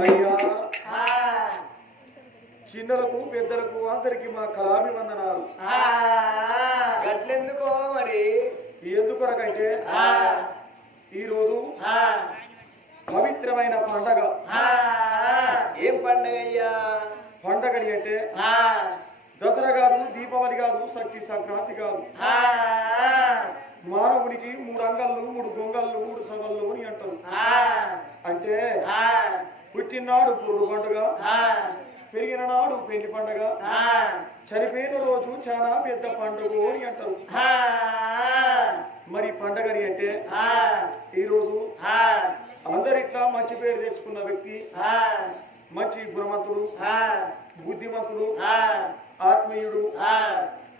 అయ్యా. చిన్నలకు పెద్దలకు అందరికి మా కళాభివందనాలు. గట్లెందుకో మరి? ఎందుకొరకంటే ఈరోజు పవిత్రమైన పండగ. ఏం పండగ అయ్యా? పండగని అంటే దసరా కాదు దీపావళి కాదు సఖి సంక్రాంతి కాదు. మానవునికి మూడు అంగళ్ళు మూడు గొంగళ్ళు మూడు సవళ్ళు అని అంటారు. అంటే పుట్టినాడు పురుడు పండుగ. పెరిగిన నాడు పెళ్ళి పండుగ. చనిపోయిన రోజు చాలా పెద్ద పండుగ అని అంటారు. మరి పండగని అంటే ఈ రోజు అందరిట్లా మంచి పేరు తెచ్చుకున్న వ్యక్తి మంచి గుణవంతుడు బుద్ధిమంతుడు ఆత్మీయుడు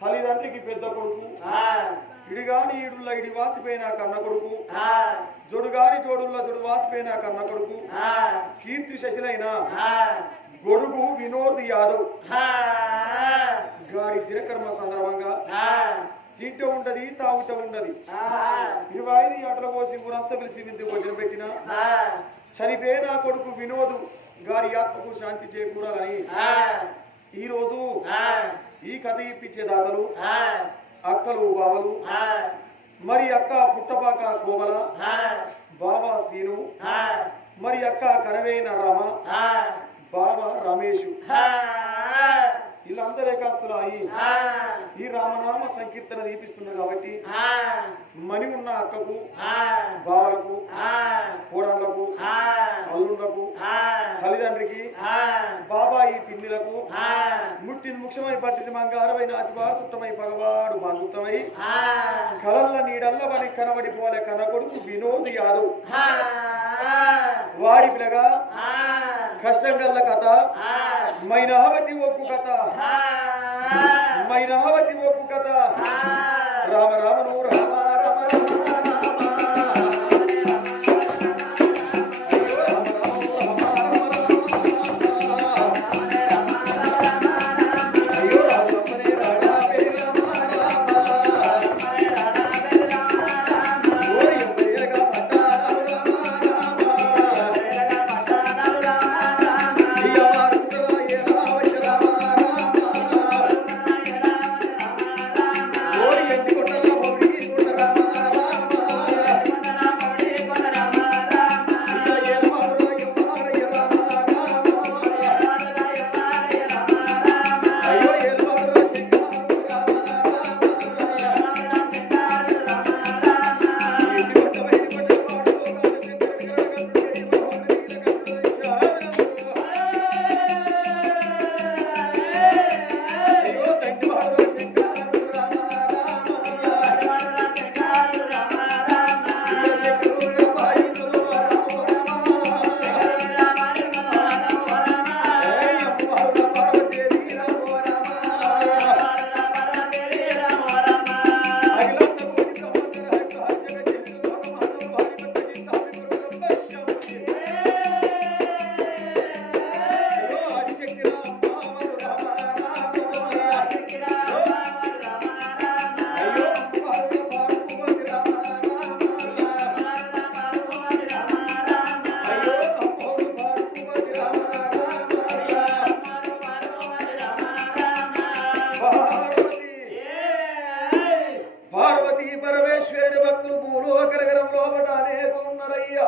తల్లిదండ్రికి పెద్ద కొడుకు ఇడిగాని ఇడుల్ల ఇడి వాసిపోయిన కన్న కొడుకు జొడుగాని జోడుల్ల జొడు వాసిపోయిన కన్న కొడుకు కీర్తి శశిలైన గొడుగు వినోద్ యాదవ్. గారి దినకర్మ సందర్భంగా తింటూ ఉండదు తాగుతూ ఉండదు. ఇరవై ఐదు ఆటల పోసి ఊరంతా పిలిచి విందు భోజనం పెట్టిన. చనిపోయిన కొడుకు వినోదు గారి ఆత్మకు శాంతి చేకూరాలని. ఈ రోజు ఈ కథ ఇప్పించే దాతలు అక్కలు బావలు. మరి అక్క పుట్టపాక కోమల బావ శ్రీను. మరి అక్క కనవేన రామ. బావ రమేష్. వీళ్ళందరే కాస్తులు అయి ఈ రామనామ సంకీర్తన దీపిస్తున్నారు కాబట్టి మణి ఉన్న అక్కకు బావలకు కోడళ్ళకు అల్లుళ్ళకు తల్లిదండ్రికి బాబాయి పిన్నిలకు ముట్టిన ముఖ్యమై పట్టిన మంగారమైన అతివార చుట్టమై పగవాడు బంధుత్వమై కలల్ల నీడల్ల వారి కనబడి పోలే కనకొడుకు వినోద్ యాదవ్. వాడి పిల్లగా కష్టం గల్ల కథ. మైనావతి ఒప్పు కథ. మైనావతి ఒప్పు కథ. రామ రామను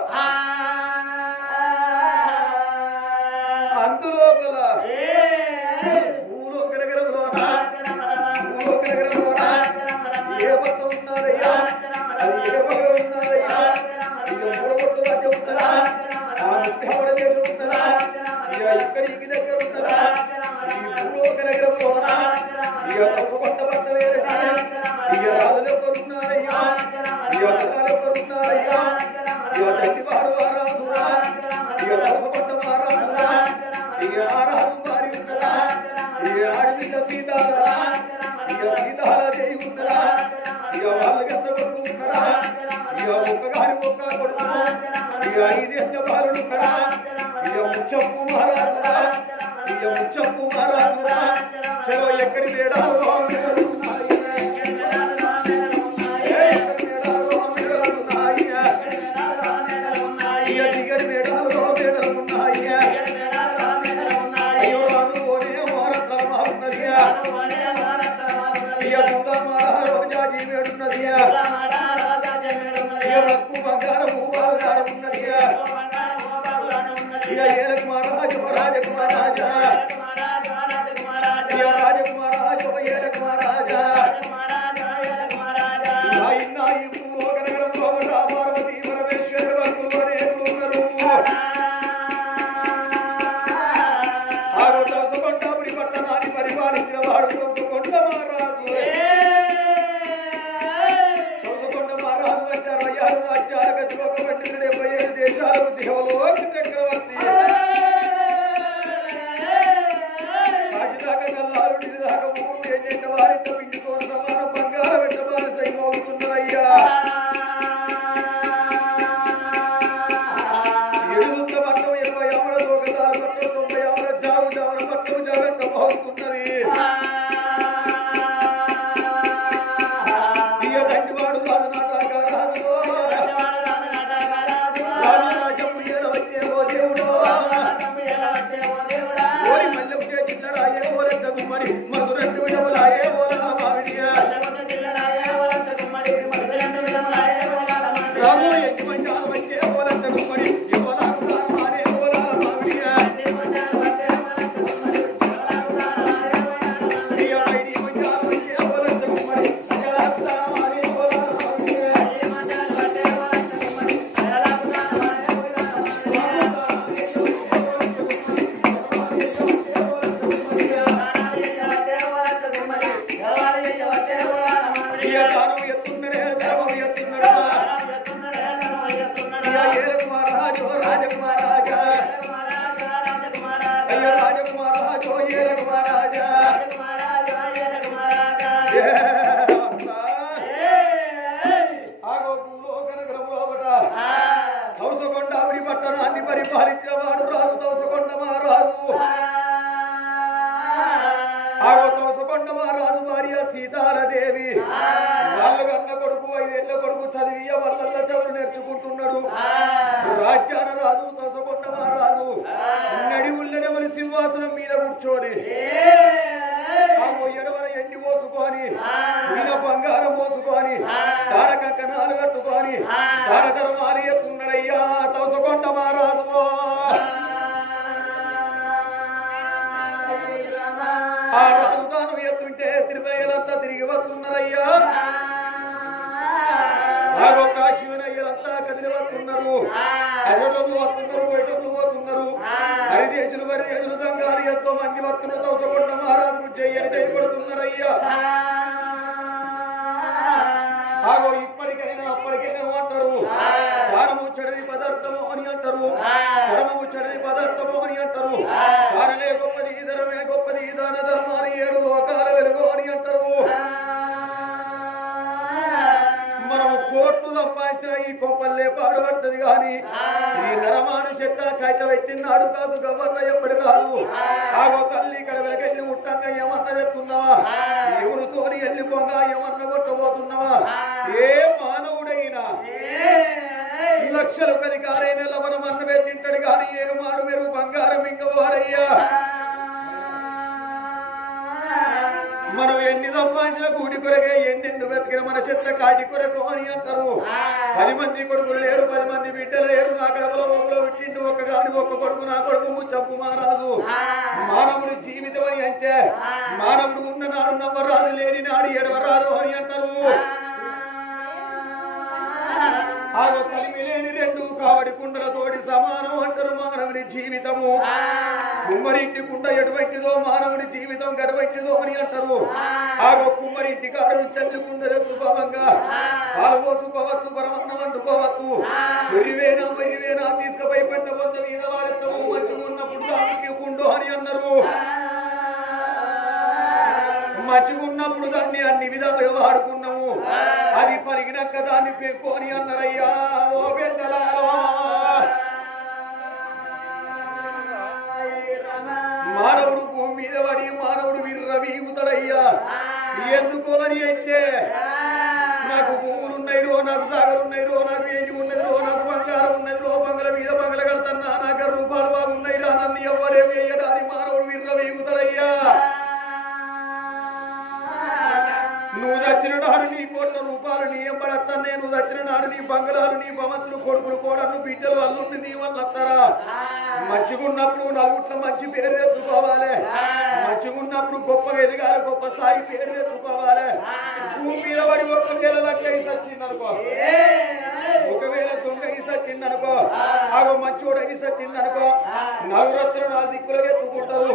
Ah! సైన్య బాలుడు కడా ఇయ ఉచ్చప్పు మహారాజు ఇయ ఉచ్చప్పు ఎక్కడి తేడా பரிவர்த்தனா ఏలకుమారాజో వస్తున్నారు బయటోళ్ళు పోతున్నారు హరిదేశులు వరిదేశులు దంగాలు ఎంతో మంది వస్తున్నారు తోసకొండ మహారాజుకు చెయ్యని చేయబడుతున్నారయ్యా ఆగో ఇప్పటికైనా అప్పటికైనా అంటారు. దానము చెడని పదార్థము అని అంటారు. ధర్మము చెడని పదార్థము అని అంటారు. దానమే గొప్పది ధరమే గొప్పది దాన ధర్మాన్ని పాడుపడుతుంది గాని ఈ నరమాను చెత్త కట్ట పెట్టినాడు కాదు గవర్న ఎప్పటి రాదు. ఆగో తల్లి ఇక్కడ వెనకెళ్ళి ముట్టంగా ఏమన్నా చెప్తున్నావా ఎవరితోని వెళ్ళిపోగా ఏమన్నా కొట్టబోతున్నావా? ఏ మానవుడైనా? లక్షలు పది కారైన లవణం అన్నవే తింటాడు కానీ ఏ మాడు మెరుగు బంగారం ఇంకవాడయ్యా మనం సంపాదించిన కూడి కొరకే ఎన్నెండు బతికిన మన చెత్త కాటి కొరకు అని అంటారు. పది మంది కొడుకులు లేరు పది మంది బిడ్డలు లేరు నా కడపలో ఒకలో విట్టింటి ఒక గాని ఒక కొడుకు నా కొడుకు చంపు మారాదు. మానవుడి జీవితం అని అంటే మానవుడు ఉన్న నాడు నవ్వరాదు లేని నాడు ఎడవరాదు అని అంటారు. కుండలతోటి సమానం అంటారు మానవుని జీవితము. కుమ్మరింటి కుండ ఎటువంటిదో మానవుని జీవితం గడవంటిదో అని అంటారు. ఆగో కుమ్మరింటి కాడు చల్లుకుండలకు భావంగా పాల్పోసు పోవచ్చు పరమాన్నం వండుకోవచ్చు వెరివేనా వెరివేనా తీసుకుపోయి పెట్ట పొంద మీద వాళ్ళతో మంచిగా ఉన్నప్పుడు దానికి కుండు అని అన్నారు. మంచిగున్నప్పుడు దాన్ని అన్ని విధాలుగా వాడుకున్నాము. అది పరిగినాక దాన్ని పెట్టుకొని అన్నారయ్యా. నాడు నీ బంగారాలు నీ భవంతులు కొడుకులు కోడలు బిడ్డలు అల్లుండి నీ వల్ల వస్తారా మంచిగున్నప్పుడు నలుగుట్ల మంచి పేరు తెచ్చుకోవాలి. మంచిగున్నప్పుడు గొప్ప ఎదగాలి గొప్ప స్థాయి పేరు తెచ్చుకోవాలి. భూమి మీద పడి ఒక్క వేల లక్ష ఇసొచ్చిందనుకో ఒకవేళ దొంగ ఇసొచ్చిందనుకో ఆగో మంచోడ ఇసొచ్చిందనుకో నలురత్న నాలుగు దిక్కులు ఎత్తుకుంటారు.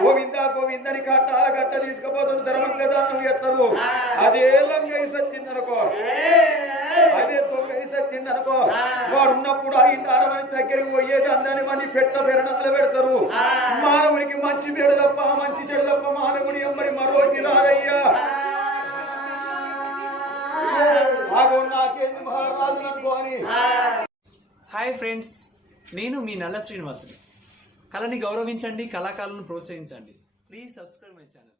గోవింద గోవిందని కట్టాల గట్ట తీసుకుపోతారు. ధర్మంగా దానం చేస్తారు. అదే లంగ ఇసొచ్చిందనుకో అదే దొంగ ఇసొచ్చిందనుకో వాడు ఉన్నప్పుడు ఆ ఇంటారమని దగ్గరికి పోయేది అందాన్ని వాడిని పెట్ట బెరణతలు పెడతారు. మానవునికి మంచి పేరు తప్ప మంచి చెడు తప్ప మానవుని నాకేంది మహారాజు అనుకోని హాయ్ ఫ్రెండ్స్ నేను మీ నల్ల శ్రీనివాసుని. కళని గౌరవించండి కళాకారులను ప్రోత్సహించండి. Please subscribe my channel.